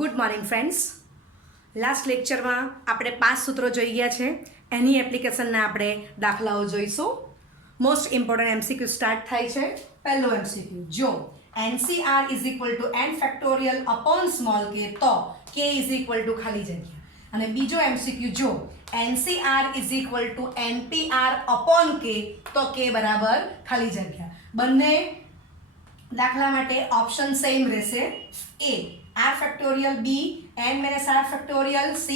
Good morning friends. Last લેક્ચરમાં આપણે 5 સૂત્રો જોઈ ગયા છે. એની એપ્લિકેશનના આપણે દાખલાઓ જોઈશું. મોસ્ટ ઇમ્પોર્ટન્ટ એમસીક્યુ સ્ટાર્ટ થાય છે. પહેલો એમસીક્યુ, જો NCR is equal to n factorial upon small k તો k ઇઝ ઇક્વલ ટુ ખાલી જગ્યા. અને બીજો એમસીક્યુ, જો NCR is equal to NPR upon k તો k બરાબર ખાલી જગ્યા. બંને દાખલા માટે ઓપ્શન સેમ રહેશે. A r factorial, B n minus r factorial, C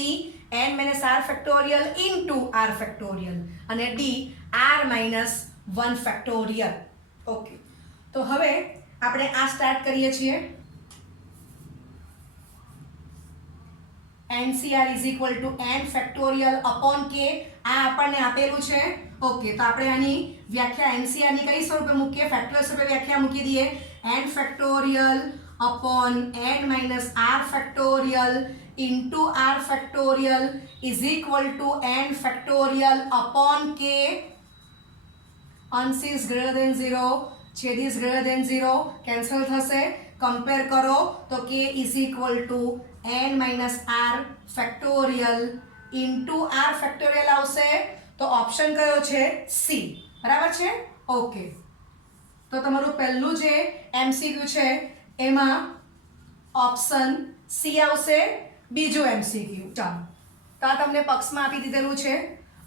n minus r factorial into r factorial અને D r minus 1 factorial. Okay, તો હવે આપણે આ સ્ટાર્ટ કરીએ છીએ. NCR is equal to n factorial upon k. આ આપણને આપેલું છે. ઓકે, તો આપણે આની વ્યાખ્યા NCR ની કઈ સ્વરૂપે મૂકીએ? ફેક્ટોરિયલ સ્વરૂપે વ્યાખ્યા મૂકી દઈએ. n factorial upon n minus r factorial into r factorial is equal to n factorial upon k. અંશ is greater than 0, છેદ is greater than 0, કેન્સલ થશે. કમ્પેર કરો તો k is equal to n minus r factorial into r factorial આવશે. તો option કયો છે? C. બરાબર છે? ઓકે, તો તમારું પહેલું જે MCQ છે એમાં ઓપ્શન સી આવશે. બીજું એમસીક્યુ, ચાલો, તો આ તમને પક્ષમાં આપી દીધેલું છે.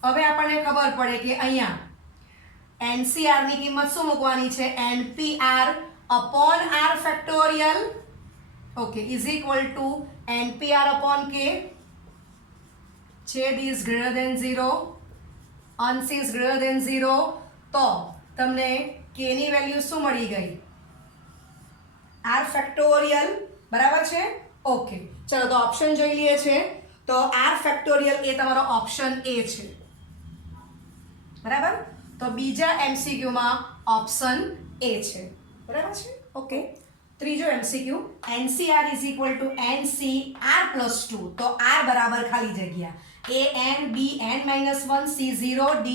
હવે આપણને ખબર પડે કે અહીંયા NCR ની કિંમત શું મૂકવાની છે? NPR upon R factorial, okay, is equal to NPR upon K. છેદ ઇઝ ગ્રેટર દેન 0, અંશ ઇઝ ગ્રેટર દેન 0. તો તમને K ની વેલ્યુ શું મળી ગઈ? r factorial. બરાબર છે? ઓકે, ચલો તો ઓપ્શન જોઈ લઈએ છે. તો r ફેક્ટોરિયલ એ તમારો ઓપ્શન A છે. બરાબર? તો બીજા એમસીક્યુમાં ઓપ્શન A છે. બરાબર છે? ઓકે, ત્રીજો MCQ, NCR is equal to NCR plus 2 તો R બરાબર ખાલી જગ્યા A n, B n minus 1, C 0, D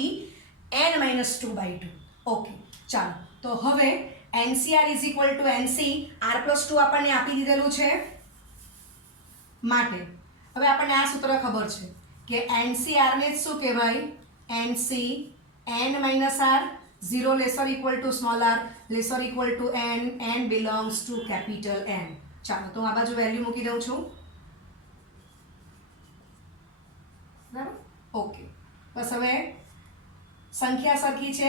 n minus 2/2. Okay, ચાલો, તો હવે NCR is equal to NC r plus 2 આપણને આપી દીધેલું છે. માટે હવે આપણને આ સૂત્ર ખબર છે કે NCR ને શું કહેવાય? NC n minus r, 0 lesser equal to small r, lesser equal to n, n belongs to capital N. ચાલો, તો આ બાજુ વેલ્યુ મૂકી દઉં છું. બરાબર? ઓકે, બસ હવે સંખ્યા સરખી છે,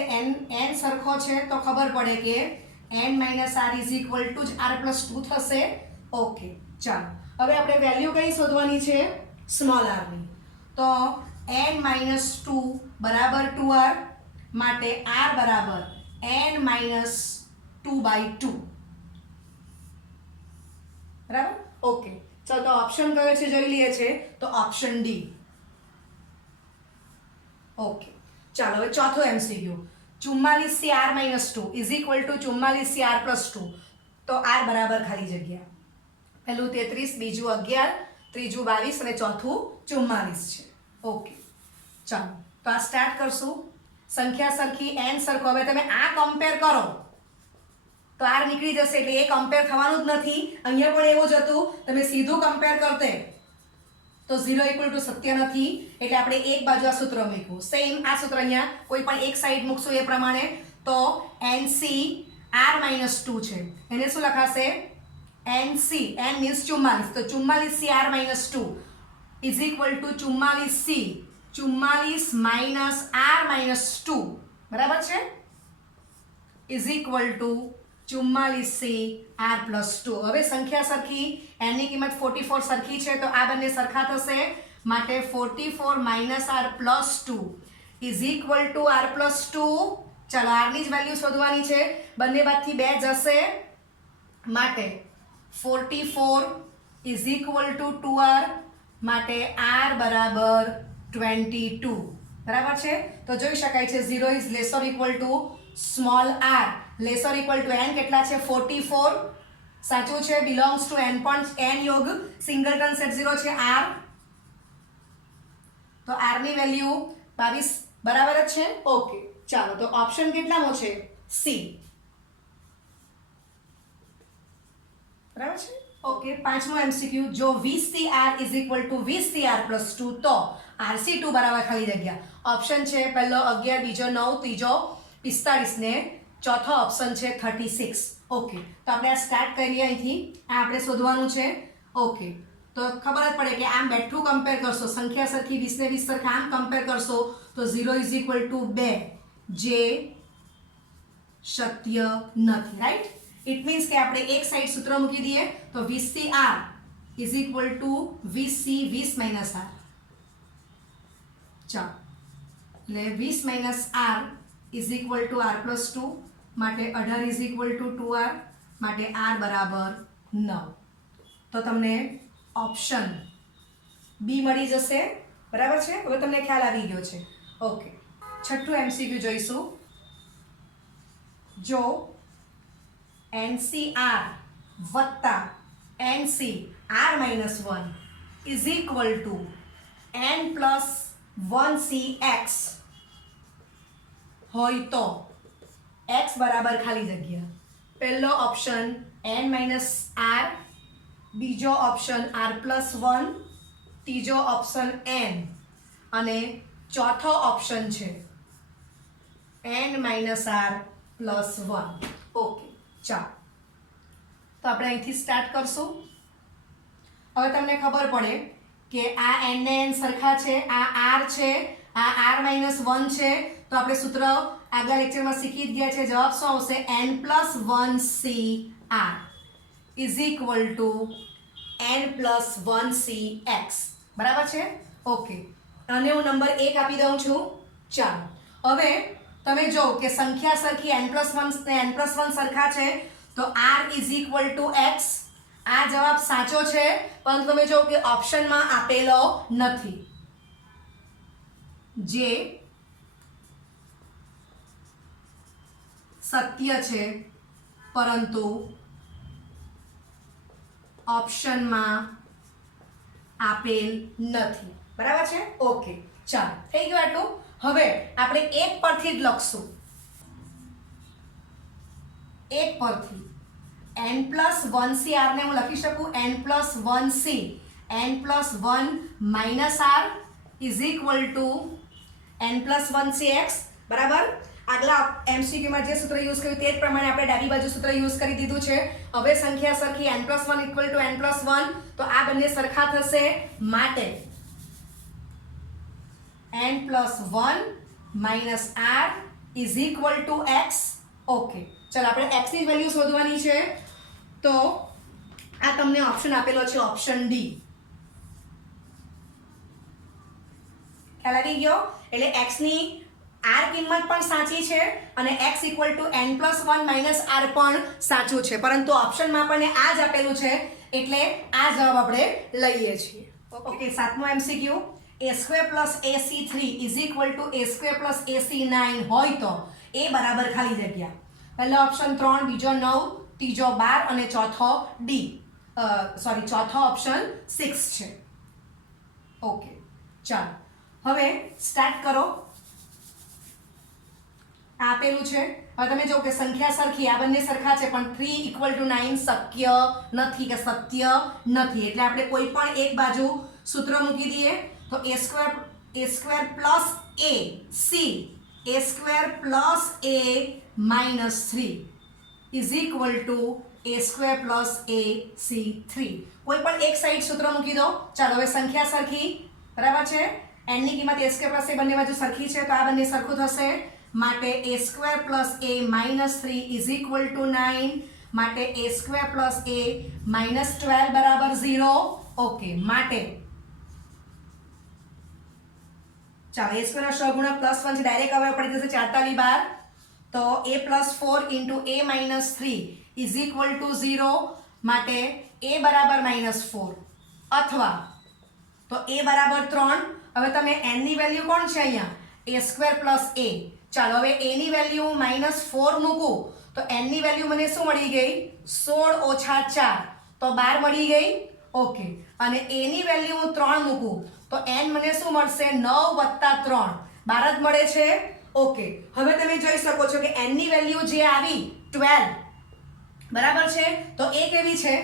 n સરખો છે તો ખબર પડે કે n minus r is equal to r plus 2 થશે. ઓકે, ચાલો, હવે આપણે વેલ્યુ કઈ શોધવાની છે? સ્મોલ r ની. તો n minus 2 બરાબર 2r, માટે r બરાબર n minus 2/2. બરાબર? ઓકે, ચાલો, તો ઓપ્શન કયો છે જોઈ લઈએ છે. તો ઓપ્શન D. ઓકે, ચાલો, હવે ચોથો MCQ, 44 r minus 2 is equal to 44 r plus 2 તો r બરાબર ખાલી જગ્યા. પહેલું 33, બીજું 11, ત્રીજું 22 અને ચોથું 44 છે. ઓકે, ચાલો, તો આ સ્ટાર્ટ કરશું. સંખ્યા સરખી, n સરખો. હવે તમે આ કમ્પેર કરો તો r નીકળી જશે, એટલે એ કમ્પેર થવાનું જ નથી. અહીંયા પણ એવું જ હતું, તમે સીધું કમ્પેર કરતે તો 0 ઇક્વલ ટુ સત્ય નથી, એટલે આપણે એક બાજુ આ સૂત્ર મૂક્યું. સેમ આ સૂત્ર અહીંયા કોઈ પણ એક સાઈડ મૂકશું એ પ્રમાણે. તો NC r minus 2 છે, એને શું લખાશે? NC, n મીન્સ 44, તો 44C r minus 2 is equal to 44C 44 minus r minus 2. બરાબર છે? Is equal to 44C r plus 2. હવે સંખ્યા સરખી, n ની કિંમત 44 સરખી છે તો આ બંને સરખા થશે, માટે 44 minus r plus 2 is equal to r plus 2. ચાલો, r ની જ વેલ્યુ શોધવાની છે. બંને બાજુથી 2 જશે, માટે 44 is equal to 2r, માટે r બરાબર 22. બરાબર છે? તો જોઈ શકાય છે 0 is lesser equal to small r, laser equal to n કેટલા છે? 44. સાચું છે, બિલોંગ્સ ટુ n પણ n યોગ સિંગલટન સેટ 0 છે r. તો r ની વેલ્યુ 22 બરાબર જ છે. ઓકે, ચાલો, તો ઓપ્શન કેટલામો છે? C. બરાબર બરાબર છે ઓકે પાંચમો MCQ જો 20CR is equal to 20CR plus 2 તો RC2 બરાબર ખાલી જગ્યા ઓપ્શન છે પહેલો 11 બીજો 9 ત્રીજો 45 ને ચોથો ઓપ્શન છે 36 ઓકે તો આપણે આ સ્ટાર્ટ કરીએ અહીંથી આ આપણે શોધવાનું છે ઓકે તો ખબર જ પડે કે આમ બેઠું કમ્પેર કરશો સંખ્યા સરખી 20 ને 20 સરખા આમ કમ્પેર કરશો તો 0 ઇઝ ઇક્વલ ટુ 2 જે શક્ય નથી રાઈટ ઇટ મીન્સ કે આપણે એક સાઈડ સૂત્ર મૂકી દઈએ તો 20CR is equal to 20C 20 minus R ચાલો એટલે 20 minus R is equal to R plus 2 માટે 18 ઇઝ ઇક્વલ ટુ 2R માટે R બરાબર 9 તો તમને ઓપ્શન બી મળી જશે બરાબર છે હવે તમને ખ્યાલ આવી ગયો છે ઓકે છઠ્ઠું MCQ જોઈશું જો NCR વત્તા NCR minus 1 is equal to N plus 1CX હોય તો x બરાબર ખાલી જગ્યા પહેલો ઓપ્શન n માઇનસ r બીજો ઓપ્શન r પ્લસ 1 ત્રીજો ઓપ્શન n અને ચોથો ઓપ્શન છે n minus r plus 1 okay ચાલો તો આપણે અહીંથી સ્ટાર્ટ કરશું હવે તમને ખબર પડે કે આ n ને n સરખા છે આ r છે આ r માઇનસ 1 છે તો આપણે સૂત્ર આગલા લેક્ચરમાં શીખી જ ગયા છે જવાબ શું આવશે n plus 1CR is equal to n plus 1CX બરાબર છે ઓકે અને હું નંબર 1 આપી દઉં છું ચાલો હવે તમે જો કે સંખ્યા સરખી n પ્લસ 1 ને n પ્લસ 1 સરખા છે તો r is equal to x આ જવાબ સાચો છે પરંતુ તમે જો કે ઓપ્શનમાં આપેલો નથી જે સત્ય છે પરંતુ ઓપ્શનમાં આપેલ નથી બરાબર છે ઓકે ચાલો થઈ ગયું આટલું હવે આપણે એક પરથી જ લખશું એક પરથી n પ્લસ 1CR ને હું લખી શકું n plus 1C n plus 1 minus R is equal to n plus 1CX બરાબર આગલા MCQ માં જે સૂત્ર યુઝ કર્યું તે જ પ્રમાણે આપણે ડાબી બાજુ સૂત્ર યુઝ કરી દીધું છે હવે સંખ્યા સરખી n plus 1 equal to n plus 1 તો આ બંને સરખા થશે માટે n plus 1 minus R is equal to x okay ચાલો આપણે x ની વેલ્યુ શોધવાની છે તો આ તમને ઓપ્શન આપેલો છે ઓપ્શન ડી ખ્યાલ આવી ગયો એટલે x ની r કિંમત પણ સાચી છે અને x equal to n plus 1 minus r પણ સાચું છે પરંતુ ઓપ્શનમાં આપણને આ જ આપેલું છે એટલે આ જવાબ આપણે લઈએ છીએ ઓકે સાતમો MCQ a² plus ac3 is equal to a² plus ac9 હોય તો a બરાબર ખાલી જગ્યા પહેલો ઓપ્શન 3 બીજો 9 ત્રીજો 12 અને ચોથો ચોથો ઓપ્શન 6 છે ઓકે ચાલો હવે સ્ટાર્ટ કરો આપેલું છે હવે તમે જો કે સંખ્યા સરખી આ બંને સરખા છે પણ 3 ઇક્વલ ટુ 9 શક્ય નથી કે સત્ય નથી એટલે આપણે કોઈ પણ એક બાજુ સૂત્ર મૂકી દઈએ તો a² plus ac a² plus a minus 3 is equal to a² plus ac3 કોઈ પણ એક સાઈડ સૂત્ર મૂકી દો ચાલો હવે સંખ્યા સરખી બરાબર છે n ની કિંમત a² પ્લસ a બંને બાજુ સરખી છે તો આ બંને સરખું થશે માટે a² plus a minus 3 is equal to 9 માટે a² પ્લસ a માઇનસ 12 બરાબર 0 ઓકે માટે ચાલો a² નો સહગુણક પ્લસ 1 છે ડાયરેક્ટ હવે પડી જશે 4 તાલી 12 તો a plus 4 into a minus 3 is equal to 0 માટે a બરાબર માઇનસ 4 અથવા તો a બરાબર 3 હવે તમે n ની વેલ્યુ કોણ છે અહીંયા a² પ્લસ a ચાલો હવે a ની વેલ્યુ માઇનસ 4 મૂકું તો n ની વેલ્યુ મને શું મળી ગઈ 16 ઓછા 4 તો 12 મળી ગઈ ઓકે અને a ની વેલ્યુ હું 3 મૂકું તો n મને શું મળશે 9 વત્તા 3 12 જ મળે છે ઓકે હવે તમે જોઈ શકો છો કે n ની વેલ્યુ જે આવી 12 બરાબર છે તો a કેવી છે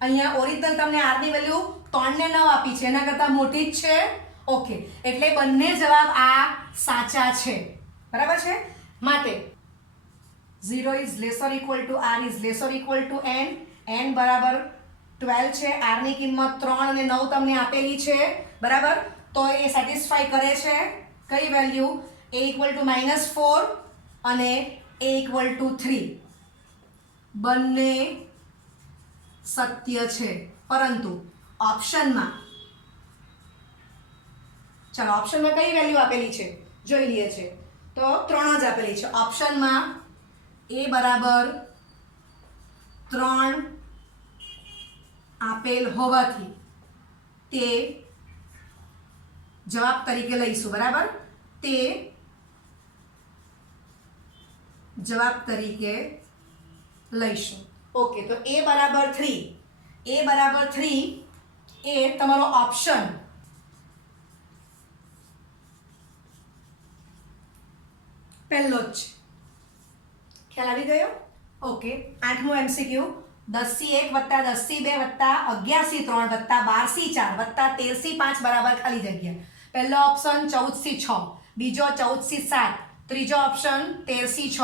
અહીંયા ઓરિજિનલ તમને r ની વેલ્યુ 3 ને 9 આપી છે, એના કરતાં મોટી જ છે. ઓકે, એટલે બંને જવાબ આ સાચા છે. બરાબર છે. માટે 0 is laser equal to r is laser equal to n. n બરાબર 12 છે. r ની કિંમત 3 અને 9 તમને આપેલી છે. બરાબર. તો એ સેટિસ્ફાઈ કરે છે કઈ વેલ્યુ? a ઇક્વલ ટુ -4 અને a ઇક્વલ ટુ 3 બંને સત્ય છે. પરંતુ ઓપ્શનમાં, ચાલો ઓપ્શનમાં કઈ વેલ્યુ આપેલી છે જોઈ લઈએ છે. તો 3 જ આપેલી છે ઓપ્શનમાં. a બરાબર 3 આપેલ હોવાથી તે જવાબ તરીકે લઈશું. બરાબર. તે જવાબ તરીકે લઈશું. ઓકે, તો a બરાબર 3, a બરાબર 3 એ તમારો ઓપ્શન પહેલો જ છે. ખ્યાલ આવી ગયો? Okay, 8મો MCQ 10C1 + 10C2 + 11C3 + 12C4 + 13C5 બરાબર ખાલી જગ્યા. પહેલો ઓપ્શન 14C6, બીજો 14C7, ત્રીજો ઓપ્શન 13C6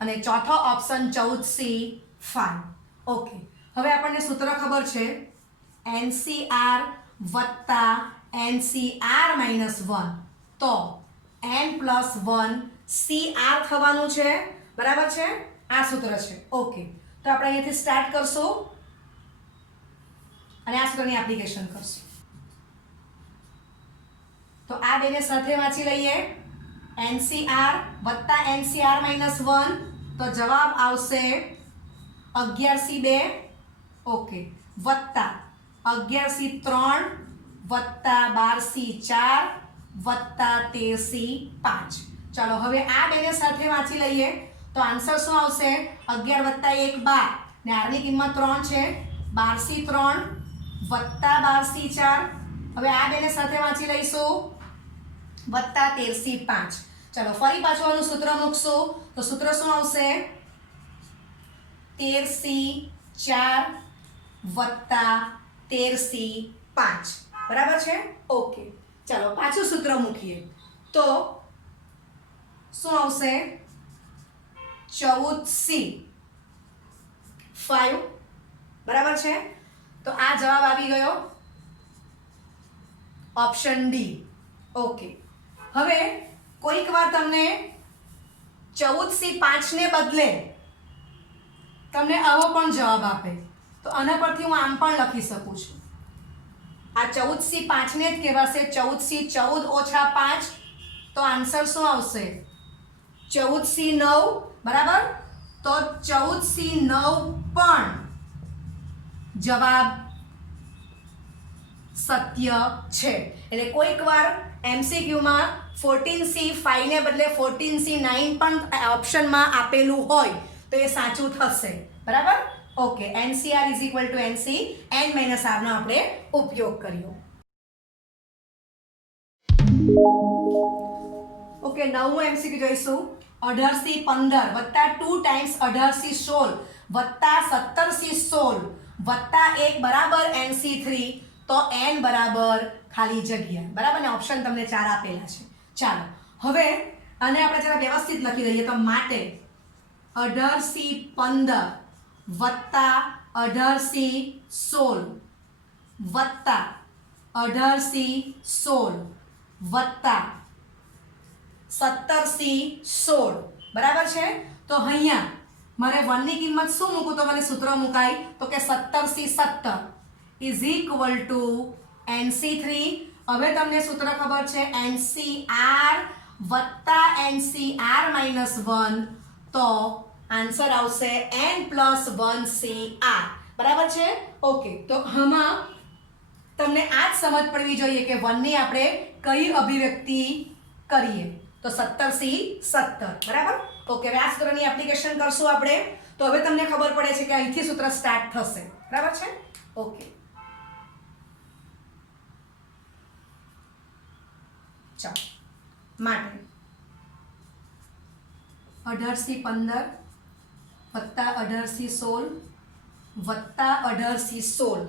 અને ચોથો ઓપ્શન 14C5. ઓકે, હવે આપણને સૂત્ર ખબર છે NCR + NCR - 1 તો n+1 CR થવાનું છે. બરાબર છે. આ સૂત્ર છે. ઓકે, તો આપણે અહીંયાથી સ્ટાર્ટ કરશું અને આ સૂત્રની એપ્લિકેશન કરશું. તો આ બેને સાથે વાંચી લઈએ. NCR + NCR - 1 તો જવાબ આવશે 11C2. ઓકે, વત્તા 11C3 વત્તા 12C4 વત્તા 13C5. ચાલો હવે આ બેને સાથે વાંચી લઈએ. તો આન્સર શું આવશે? 11 + 1 12 ને r ની કિંમત 3 છે. 12C3 વત્તા 12C4. હવે આ બેને સાથે વાંચી લઈશું વત્તા 13C5. ચાલો ફરી પાછું આનું સૂત્ર મૂકશું. તો સૂત્ર શું આવશે? 13C4 વત્તા 13C5. બરાબર છે. ઓકે, ચાલો પાછું સૂત્ર મૂકીએ. તો શું આવશે? 14C5. બરાબર છે. તો આ જવાબ આવી ગયો ઓપ્શન ડી. ઓકે, હવે કોઈક વાર તમને 14C5 ને બદલે તમને આવો પણ જવાબ આપે તો આના પરથી હું આમ પણ લખી શકું છું. આ 14C5 ને જ કહેવાશે 14C14 - 5. તો આન્સર શું આવશે? 14C9. બરાબર. તો 14C9 પણ જવાબ સત્ય છે. એટલે કોઈક વાર MCQમાં 14C5 ને બદલે 14C9 પણ ઓપ્શનમાં આપેલું હોય તો એ સાચું થશે. બરાબર. Okay, NCR = NC n - r નો આપણે ઉપયોગ કર્યો. ઓકે, 9મો MCQ જોઈશું. 18C15 વત્તા 2 ટાઈમ્સ 18C16 વત્તા 17C16 વત્તા 1 બરાબર NC3 તો n બરાબર ખાલી જગ્યા. બરાબર ને ઓપ્શન તમને 4 આપેલા છે. ચાલો હવે આને આપણે જરા વ્યવસ્થિત લખી દઈએ. તો માટે 18C15 વત્તા 18C16 વત્તા 18C16 વત્તા 17C16. બરાબર છે. તો અહીંયા મારે 1 ની કિંમત શું મૂકું તો મને સૂત્ર મુકાય? તો કે 17C17 = NC3. હવે તમને સૂત્ર ખબર છે NCR વત્તા NCR - 1 તો આન્સર આવશે n+1CR. બરાબર છે. ઓકે, તો આમાં તમને આ જ સમજ પડવી જોઈએ કે 1 ની આપણે કઈ અભિવ્યક્તિ કરીએ. તો 17C17. બરાબર. ઓકે, હવે આ સૂત્રની એપ્લિકેશન કરશું આપણે. તો હવે તમને ખબર પડે છે કે અહીંથી સૂત્ર સ્ટાર્ટ થશે. બરાબર છે. ઓકે, ચાલો માટે 18C15 વત્તા 18C16 વત્તા 18C16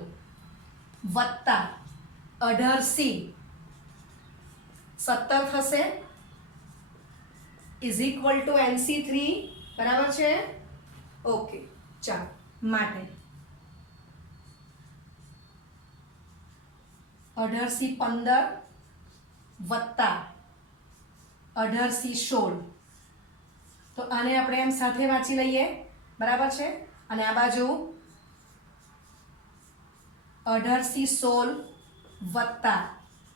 વત્તા 18C17 થશે ઇઝ ઇક્વલ ટુ NC3 બરાબર છે. ઓકે ચાલો માટે 18C15 વત્તા 18C16 તો આને આપણે એમ સાથે વાંચી લઈએ બરાબર છે. અને આ બાજુ 18C16 વત્તા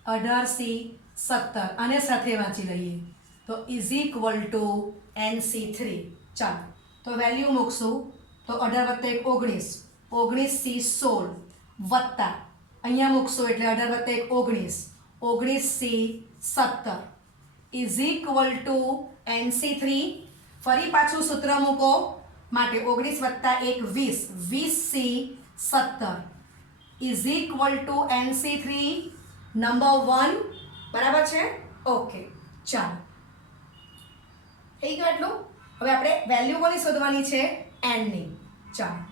18C17 આને સાથે વાંચી લઈએ તો ઇઝ ઇક્વલ ટુ NC3. ચાલો તો વેલ્યુ મૂકશું તો 18 વત્તા 1 19 19C16 વત્તા અહીંયા મૂકશું એટલે 18 વત્તા 1 19 19C17 is equal to NC3. ફરી પાછું સૂત્ર મૂકો માટે 19 વત્તા 1 20 20C17 is equal to NC3 number 1 બરાબર છે. ઓકે ચાલો થઈ ગયું એટલું. હવે આપણે વેલ્યુ કોની શોધવાની છે n ની. ચાલો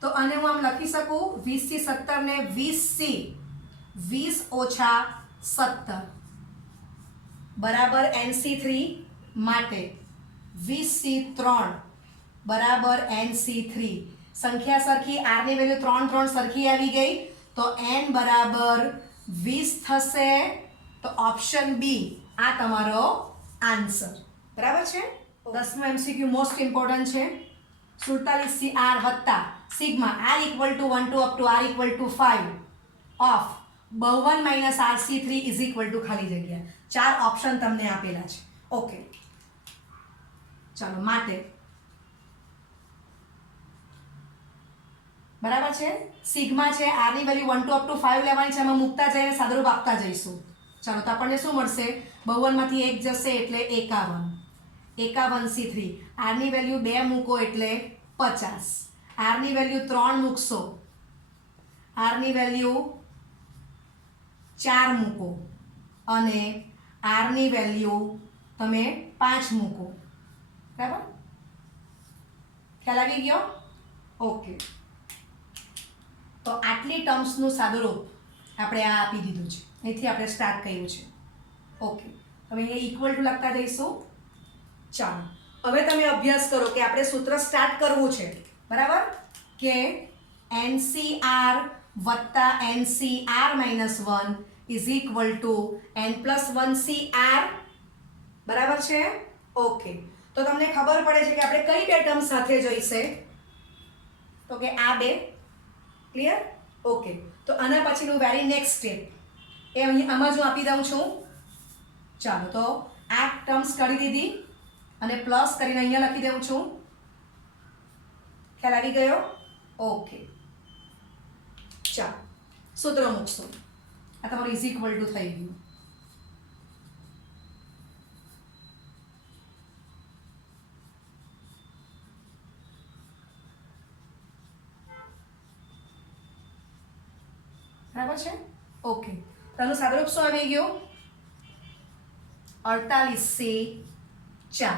તો આને હું આમ લખી શકું 20C17 ને 20C 20 ઓછા 17 બરાબર NC3 માટે 20C3 બરાબર NC3 સંખ્યા સરખી r ની વેલ્યુ 3 3 સરખી આવી ગઈ તો n બરાબર 20 થશે. તો ઓપ્શન બી આ તમારો આન્સર બરાબર છે. 10મો MCQ મોસ્ટ ઇમ્પોર્ટન્ટ છે. 47CR વત્તા sigma r equal to 1 to up to r equal to 5 of 52 RC3 is equal to ખાલી જગ્યા. 4 ઓપ્શન તમને આપેલા છે. ઓકે ચાલો માટે બરાબર છે. સિગ્મા છે r ની વેલ્યુ 1 to up to 5 લેવાની છે. એમાં મૂકતા જઈને સાદુરૂપ આપતા જઈશું. ચાલો તો આપણને શું મળશે 52 માંથી 1 જશે એટલે 51 51C3 r ની વેલ્યુ 2 મૂકો એટલે 50 r ની વેલ્યુ 3 મૂકશો r ની વેલ્યુ 4 મૂકો અને r ની વેલ્યુ તમે 5 મૂકો બરાબર. ખ્યાલ આવી ગયો. ઓકે તો આટલી ટર્મ્સનું સાદુરૂપ આપણે આ આપી દીધું છે. અહીંથી આપણે સ્ટાર્ટ કર્યું છે. ઓકે હવે અહીંયા ઇક્વલ ટુ લખતા જઈશું. ચાલો હવે તમે અભ્યાસ કરો કે આપણે સૂત્ર સ્ટાર્ટ કરવું છે બરાબર કે NCR વત્તા NCR minus 1 is equal to n+1CR બરાબર છે. ઓકે તો તમને ખબર પડે છે કે આપણે કઈ બે ટર્મ સાથે જોઈશે તો કે આ બે. ક્લિયર. ઓકે તો આના પછીનું વેરી નેક્સ્ટ સ્ટેપ એ અહીં આમાં જ હું આપી દઉં છું. ચાલો તો આ ટર્મ્સ કરી દીધી અને પ્લસ કરીને અહીંયા લખી દઉં છું. ખ્યાલ આવી ગયો. ઓકે ચાલો સૂત્ર મૂકશું. આ તમારું ઇઝ ઇક્વલ ટુ થઈ ગયું. બરાબર છે. ઓકે તારું સાદુરૂપ શું આવી ગયું 48C4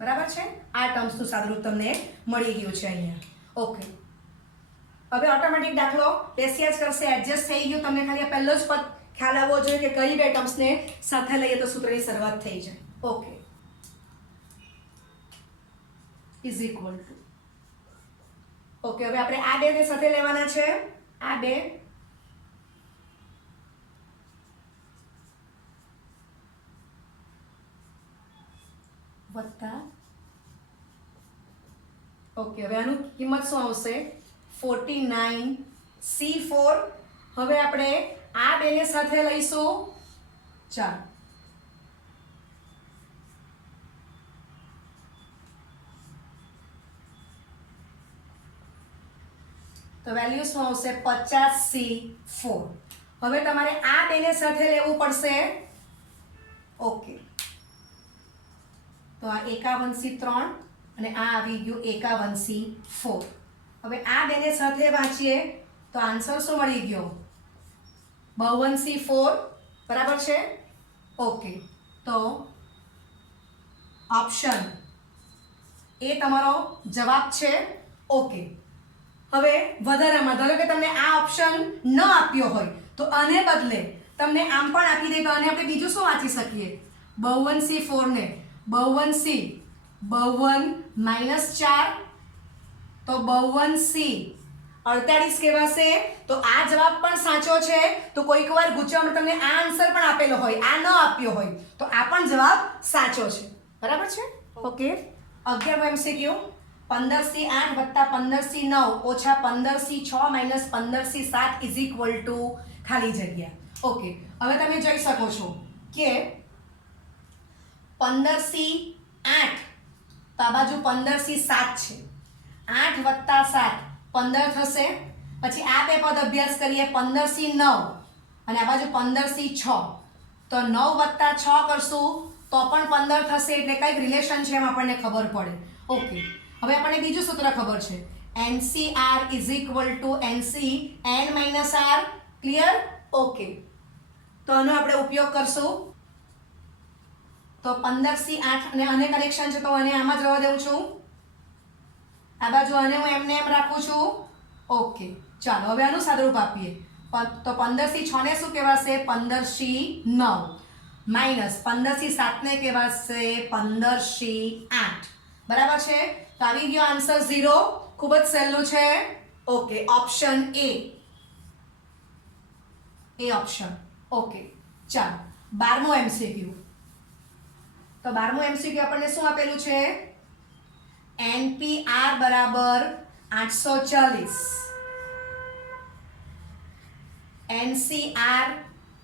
બરાબર છે. આ ટર્મ્સનું સાદુરૂપ તમને મળી ગયું છે અહીંયા. ઓકે હવે ઓટોમેટિક દાખલો બેસ્યા જ કરશે. એડજસ્ટ થઈ ગયું. તમને ખાલી આ પહેલો જ પદ ખ્યાલ આવવો જોઈએ કે કઈ બે ટર્મ્સને સાથે લઈએ તો સૂત્રની શરૂઆત થઈ જાય. Okay is equal to. Okay હવે આપણે આ બે સાથે લેવાના છે. આ બે વત્તા ઓકે હવે આનું કિંમત શું આવશે 49C4. હવે આપણે આ બેને સાથે લઈશું. ચાલો તો વેલ્યુ શું આવશે 50C4. હવે તમારે આ બેને સાથે લેવું પડશે. ઓકે તો આ 51C3 અને આ આવી ગયું 51C4. હવે આ બેને સાથે વાંચીએ તો આન્સર શું મળી ગયો 52C4 બરાબર છે. ઓકે તો ઓપ્શન એ તમારો જવાબ છે. ઓકે હવે વધારામાં ધારો કે તમને આ ઓપ્શન ન આપ્યો હોય તો આને બદલે તમને આમ પણ આપી દે તો આને આપણે બીજું શું વાંચી શકીએ? બહુવન C4 ને બહુવન C બહુવન -4 તો બહુવન C 48 કહેવાશે. તો આ જવાબ પણ સાચો છે. તો કોઈક વાર ગુચવામાં તમને આ આન્સર પણ આપેલો હોય, આ ન આપ્યો હોય તો આ પણ જવાબ સાચો છે. બરાબર છે? ઓકે. 11મો MCQ 15C8 વત્તા 15C9 ઓછા 15C6 minus 15C7 is equal to ખાલી જગ્યા. ઓકે, હવે તમે જોઈ શકો છો કે 15C8 તો આ બાજુ 15C7 છે. 8 વત્તા 7 15 થશે. પછી આ બે પદ અભ્યાસ કરીએ 15C9 અને આ બાજુ 15C6 તો 9 વત્તા 6 કરશું તો પણ 15 થશે. એટલે કઈક રિલેશન છે એમ આપણને ખબર પડે. ઓકે, હવે આપણને બીજું સૂત્ર ખબર છે NCR is equal to NC n minus r. Clear? Okay, તો આનો આપણે ઉપયોગ કરશું. તો 15C8 અને આને કનેક્શન છે તો આને આમાં જ રહેવા દઉં છું. આ બાજુ આને હું એમને એમ રાખું છું. ઓકે, ચાલો હવે આનું સાદુરૂપ આપીએ. તો 15C6 ને શું કહેવાશે? 15C9 માઇનસ 15C7 ને કહેવાશે 15C8. બરાબર છે? તો આવી ગયો આન્સર 0. ખૂબ જ સહેલું છે. Okay, option A option. Okay, ચાલો 12મો MCQ. તો 12મો MCQ આપણને શું આપેલું છે? NPR બરાબર 840, NCR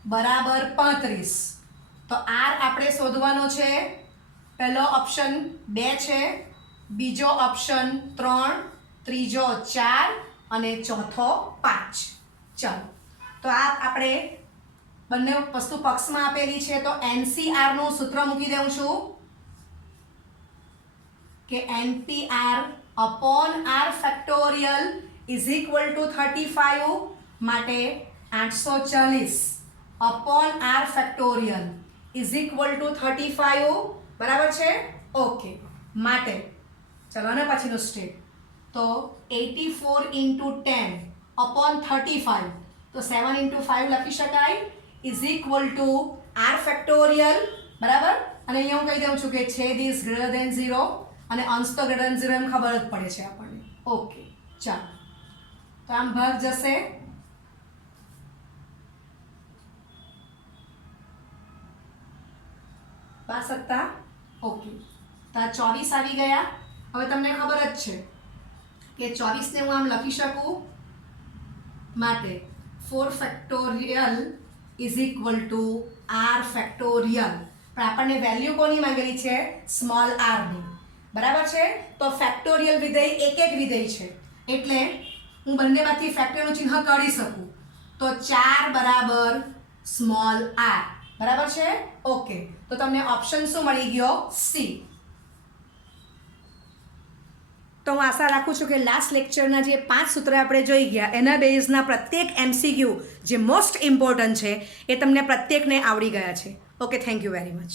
બરાબર 35. તો R આપણે શોધવાનો છે. પહેલો ઓપ્શન 2 છે, બીજો ઓપ્શન 3, ત્રીજો 4 અને ચોથો 5. ચાલો, તો આ આપણે બંને વસ્તુ પક્ષમાં આપેલી છે. તો NCR નું સૂત્ર મૂકી દઉં છું કે NPR upon R factorial is equal to 35. માટે 840 upon R factorial is equal to 35. બરાબર છે? ઓકે, માટે ચલો અને પછીનો સ્ટેપ. તો 84 into 10 upon 35 તો 7 into 5 લખી શકાય is equal to R factorial. બરાબર? અને અહીંયા હું કહી દઉં છું કે છેદ ઇઝ ગ્રેટર ધેન 0 અને અંશ તો ગ્રેટર ધેન 0 એમ ખબર જ પડે છે આપણને. ઓકે, ચાલો, તો આમ ભાગ જશે. બાસત્તા. ઓકે, તો આ 24 આવી ગયા. હવે તમને ખબર જ છે કે 24 ને હું આમ લખી શકું. માટે 4 factorial is equal to R factorial. પણ આપણને વેલ્યુ કોની માંગેલી છે? સ્મોલ r ની. બરાબર છે? તો ફેક્ટોરિયલ વિધેય એક વિધેય છે એટલે હું બંનેમાંથી ફેક્ટરનું ચિહ્ન કાઢી શકું. તો 4 બરાબર સ્મોલ r. બરાબર છે? ઓકે, તો તમને ઓપ્શન શું મળી ગયો? C. તો હું આશા રાખું છું કે લાસ્ટ લેક્ચરના જે 5 સૂત્ર આપણે જોઈ ગયા એના બેઝના પ્રત્યેક MCQ જે મોસ્ટ ઇમ્પોર્ટન્ટ છે એ તમને પ્રત્યેકને આવડી ગયા છે. Okay, thank you very much.